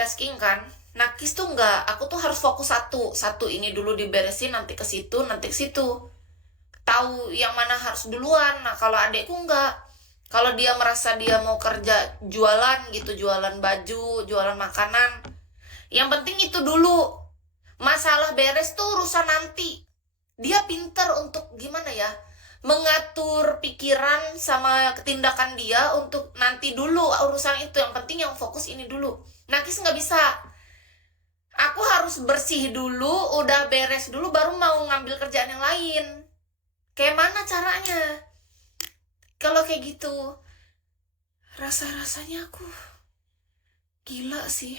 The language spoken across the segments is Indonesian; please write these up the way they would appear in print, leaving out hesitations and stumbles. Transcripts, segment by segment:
multitasking kan. Nah, Kis tuh enggak, aku tuh harus fokus satu. Satu ini dulu diberesin, nanti ke situ, nanti ke situ. Tahu yang mana harus duluan. Nah, kalau adekku enggak. Kalau dia merasa dia mau kerja jualan gitu, jualan baju, jualan makanan, yang penting itu dulu. Masalah beres tuh urusan nanti. Dia pinter untuk gimana ya? Mengatur pikiran sama tindakan dia untuk nanti dulu urusan itu. Yang penting yang fokus ini dulu. Nah, Kis nggak bisa. Aku harus bersih dulu, udah beres dulu, baru mau ngambil kerjaan yang lain. Kayak mana caranya? Kalau kayak gitu, rasa-rasanya aku gila sih.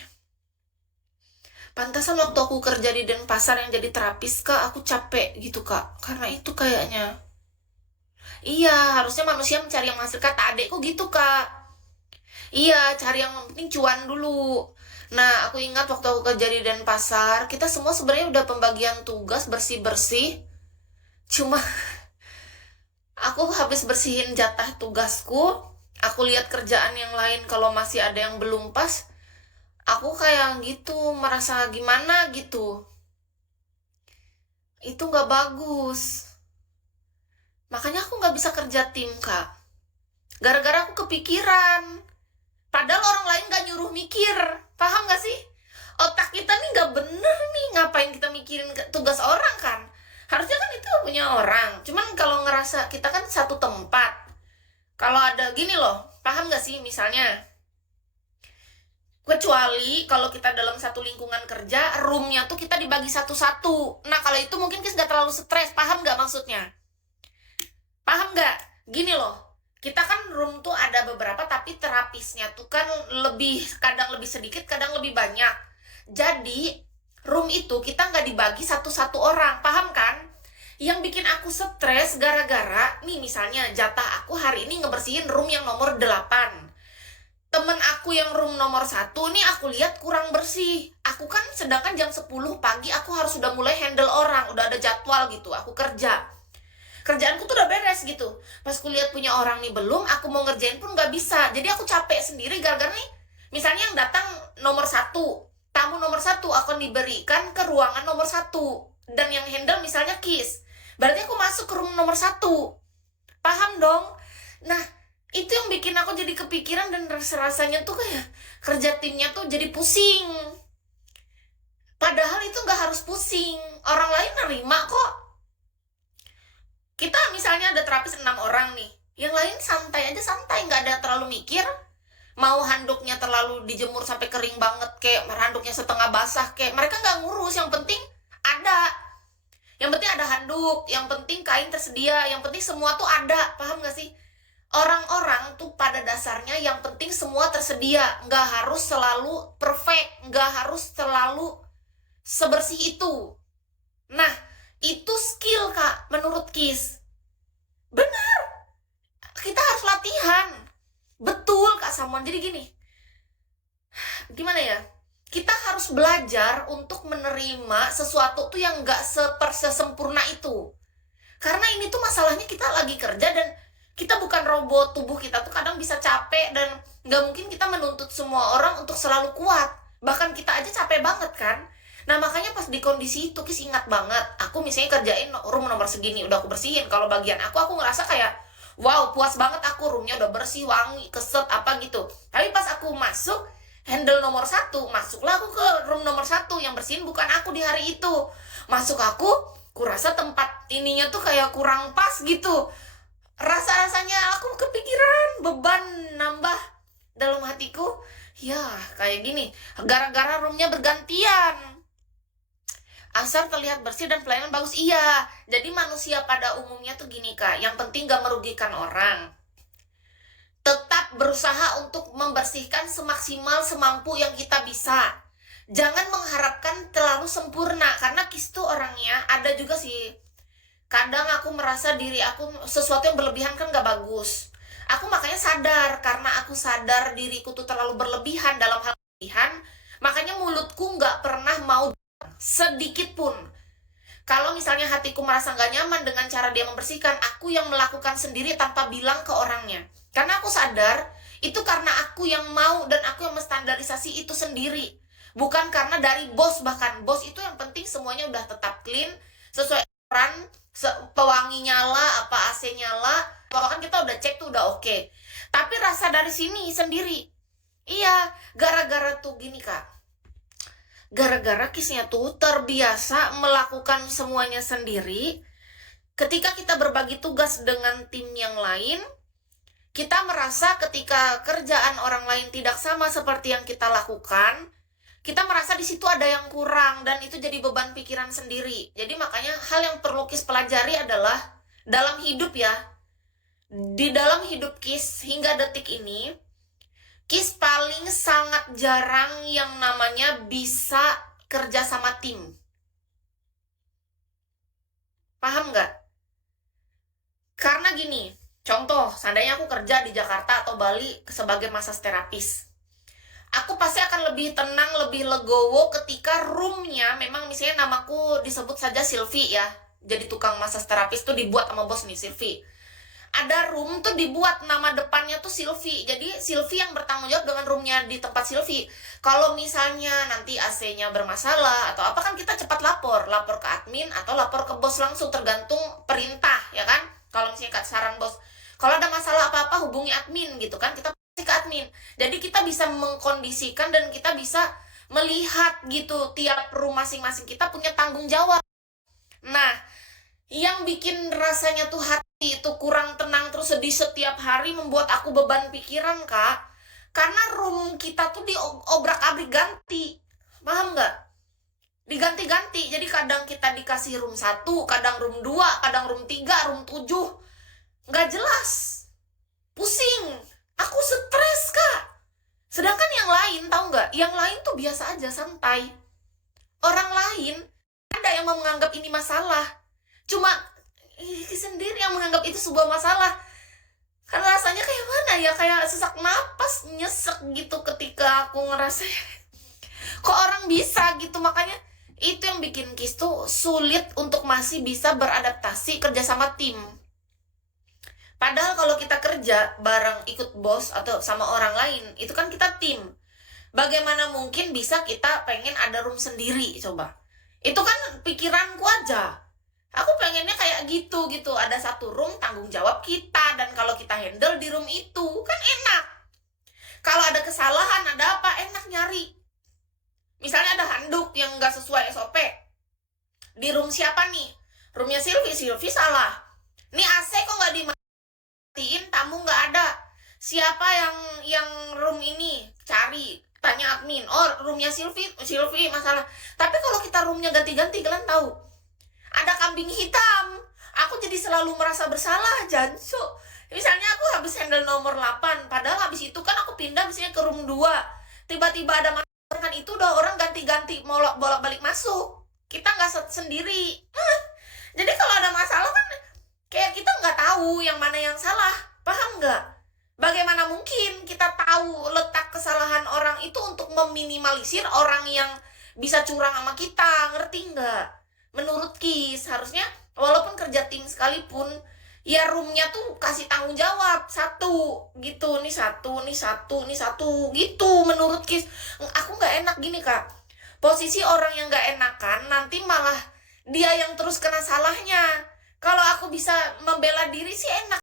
Pantasan waktu aku kerja di Denpasar yang jadi terapis, Kak, aku capek gitu, Kak. Karena itu kayaknya. Iya, harusnya manusia mencari yang menghasilkan. Kata adekku gitu, Kak. Iya, cari yang penting cuan dulu. Nah, aku ingat waktu aku kerja di Denpasar, kita semua sebenarnya udah pembagian tugas bersih-bersih. Cuma aku habis bersihin jatah tugasku, aku lihat kerjaan yang lain kalau masih ada yang belum pas, aku kayak gitu, merasa gimana gitu. Itu nggak bagus. Makanya aku nggak bisa kerja tim, Kak. Gara-gara aku kepikiran. Padahal orang lain nggak nyuruh mikir. Paham nggak sih? Otak kita nih nggak bener nih. Ngapain kita mikirin tugas orang kan? Harusnya kan itu punya orang. Cuman kalau ngerasa kita kan satu tempat. Kalau ada gini loh. Paham nggak sih? Misalnya, kecuali kalau kita dalam satu lingkungan kerja, roomnya tuh kita dibagi satu-satu. Nah, kalau itu mungkin kita nggak terlalu stres. Paham nggak maksudnya? Paham nggak? Gini loh, kita kan room tuh ada beberapa, tapi terapisnya tuh kan kadang lebih sedikit, kadang lebih banyak. Jadi, room itu kita nggak dibagi satu-satu orang, paham kan? Yang bikin aku stres gara-gara, nih misalnya jatah aku hari ini ngebersihin room yang nomor 8. Temen aku yang room nomor 1 nih aku lihat kurang bersih. Aku kan sedangkan jam 10 pagi aku harus sudah mulai handle orang, udah ada jadwal gitu, aku kerja. Kerjaanku tuh udah beres gitu. Pas kulihat punya orang nih belum, aku mau ngerjain pun nggak bisa. Jadi aku capek sendiri gara-gara nih, misalnya yang datang nomor 1, tamu nomor 1 akan diberikan ke ruangan nomor 1. Dan yang handle misalnya Kis. Berarti aku masuk ke room nomor 1. Paham dong? Nah, itu yang bikin aku jadi kepikiran dan rasanya tuh kayak kerja timnya tuh jadi pusing. Padahal itu nggak harus pusing. Orang lain nerima kok. Kita misalnya ada terapis 6 orang nih, yang lain santai aja, santai, nggak ada terlalu mikir. Mau handuknya terlalu dijemur sampai kering banget, kayak handuknya setengah basah, kayak mereka nggak ngurus. Yang penting ada, yang penting ada handuk, yang penting kain tersedia, yang penting semua tuh ada. Paham nggak sih? Orang-orang tuh pada dasarnya yang penting semua tersedia, nggak harus selalu perfect, nggak harus selalu sebersih itu. Nah, itu skill, Kak, menurut Kis. Benar, kita harus latihan. Betul, Kak Samuan. Jadi gini, gimana ya? Kita harus belajar untuk menerima sesuatu tuh yang nggak sempurna itu. Karena ini tuh masalahnya kita lagi kerja dan kita bukan robot. Tubuh kita tuh kadang bisa capek dan nggak mungkin kita menuntut semua orang untuk selalu kuat. Bahkan kita aja capek banget kan? Nah, makanya pas di kondisi itu Kis ingat banget, aku misalnya kerjain room nomor segini, udah aku bersihin. Kalau bagian aku ngerasa kayak, wow, puas banget aku, roomnya udah bersih, wangi, keset, apa gitu. Tapi pas aku masuk, handle nomor 1, masuklah aku ke room nomor 1, yang bersihin bukan aku di hari itu. Masuk aku kurasa tempat ininya tuh kayak kurang pas gitu. Rasa-rasanya aku kepikiran, beban nambah dalam hatiku. Ya, kayak gini, gara-gara roomnya bergantian. Asal terlihat bersih dan pelayanan bagus, iya. Jadi manusia pada umumnya tuh gini, Kak, yang penting gak merugikan orang. Tetap berusaha untuk membersihkan semaksimal semampu yang kita bisa. Jangan mengharapkan terlalu sempurna, karena Kis tuh orangnya ada juga sih. Kadang aku merasa diri aku sesuatu yang berlebihan kan gak bagus. Aku makanya sadar, karena aku sadar diriku tuh terlalu berlebihan dalam hal berlebihan, makanya mulutku gak pernah mau sedikit pun. Kalau misalnya hatiku merasa gak nyaman dengan cara dia membersihkan, aku yang melakukan sendiri tanpa bilang ke orangnya. Karena aku sadar, itu karena aku yang mau dan aku yang menstandarisasi itu sendiri. bukan karena dari bos. Bahkan bos itu yang penting semuanya udah tetap clean, sesuai aturan, pewangi nyala, apa AC nyala, bahkan kita udah cek tuh udah oke. Tapi rasa dari sini sendiri. Iya, gara-gara tuh gini Kak. Gara-gara Kisnya tuh terbiasa melakukan semuanya sendiri. Ketika kita berbagi tugas dengan tim yang lain, kita merasa ketika kerjaan orang lain tidak sama seperti yang kita lakukan, kita merasa di situ ada yang kurang dan itu jadi beban pikiran sendiri. Jadi makanya hal yang perlu Kis pelajari adalah dalam hidup ya. Di dalam hidup Kis hingga detik ini, Kis paling sangat jarang yang namanya bisa kerja sama tim. Paham nggak? Karena gini, contoh, seandainya aku kerja di Jakarta atau Bali sebagai massage terapis. Aku pasti akan lebih tenang, lebih legowo ketika roomnya memang misalnya namaku disebut saja Silvi ya. Jadi tukang massage terapis tuh dibuat sama bos nih, Silvi. Ada room tuh dibuat nama depannya tuh Silvi. Jadi Silvi yang bertanggung jawab dengan roomnya di tempat Silvi. Kalau misalnya nanti AC-nya bermasalah atau apa kan kita cepat lapor ke admin atau lapor ke bos langsung tergantung perintah ya kan. Kalau misalnya saran bos, kalau ada masalah apa-apa hubungi admin gitu kan, kita pasti ke admin. Jadi kita bisa mengkondisikan dan kita bisa melihat gitu tiap room masing-masing kita punya tanggung jawab. Nah, yang bikin rasanya tuh hati itu kurang tenang terus sedih setiap hari membuat aku beban pikiran Kak. Karena room kita tuh diobrak-abrik ganti. Paham nggak? Diganti-ganti. Jadi kadang kita dikasih room 1, kadang room 2, kadang room 3, room 7. Nggak jelas. Pusing. Aku stres Kak. Sedangkan yang lain tahu nggak? Yang lain tuh biasa aja, santai. Orang lain ada yang menganggap ini masalah. Cuma sendiri yang menganggap itu sebuah masalah. Karena rasanya kayak mana ya, kayak sesak napas, nyesek gitu ketika aku ngerasa kok orang bisa gitu. Makanya itu yang bikin Kis tuh sulit untuk masih bisa beradaptasi kerja sama tim. Padahal kalau kita kerja bareng ikut bos atau sama orang lain, itu kan kita tim. Bagaimana mungkin bisa kita pengen ada room sendiri coba? Itu kan pikiranku aja. Aku pengennya kayak gitu, ada satu room tanggung jawab kita, dan kalau kita handle di room itu kan enak. Kalau ada kesalahan, ada apa, enak nyari. Misalnya ada handuk yang nggak sesuai SOP, di room siapa nih? Roomnya Silvi salah. Nih AC kok nggak dimatiin, tamu nggak ada. Siapa yang room ini? Cari, tanya admin. Oh, roomnya Silvi masalah. Tapi kalau kita roomnya ganti-ganti, kalian tahu ada kambing hitam, aku jadi selalu merasa bersalah, Jansu. Misalnya aku habis handle nomor 8, padahal habis itu kan aku pindah misalnya ke room 2. Tiba-tiba ada masalah kan, itu udah orang ganti-ganti bolak-balik masuk. Kita nggak sendiri. Jadi kalau ada masalah kan kayak kita nggak tahu yang mana yang salah. Paham nggak? Bagaimana mungkin kita tahu letak kesalahan orang itu untuk meminimalisir orang yang bisa curang sama kita, ngerti nggak? Menurut Kis, harusnya walaupun kerja tim sekalipun, ya roomnya tuh kasih tanggung jawab satu gitu, nih satu gitu. Menurut Kis, aku nggak enak gini Kak. Posisi orang yang nggak enakan nanti malah dia yang terus kena salahnya. Kalau aku bisa membela diri sih enak.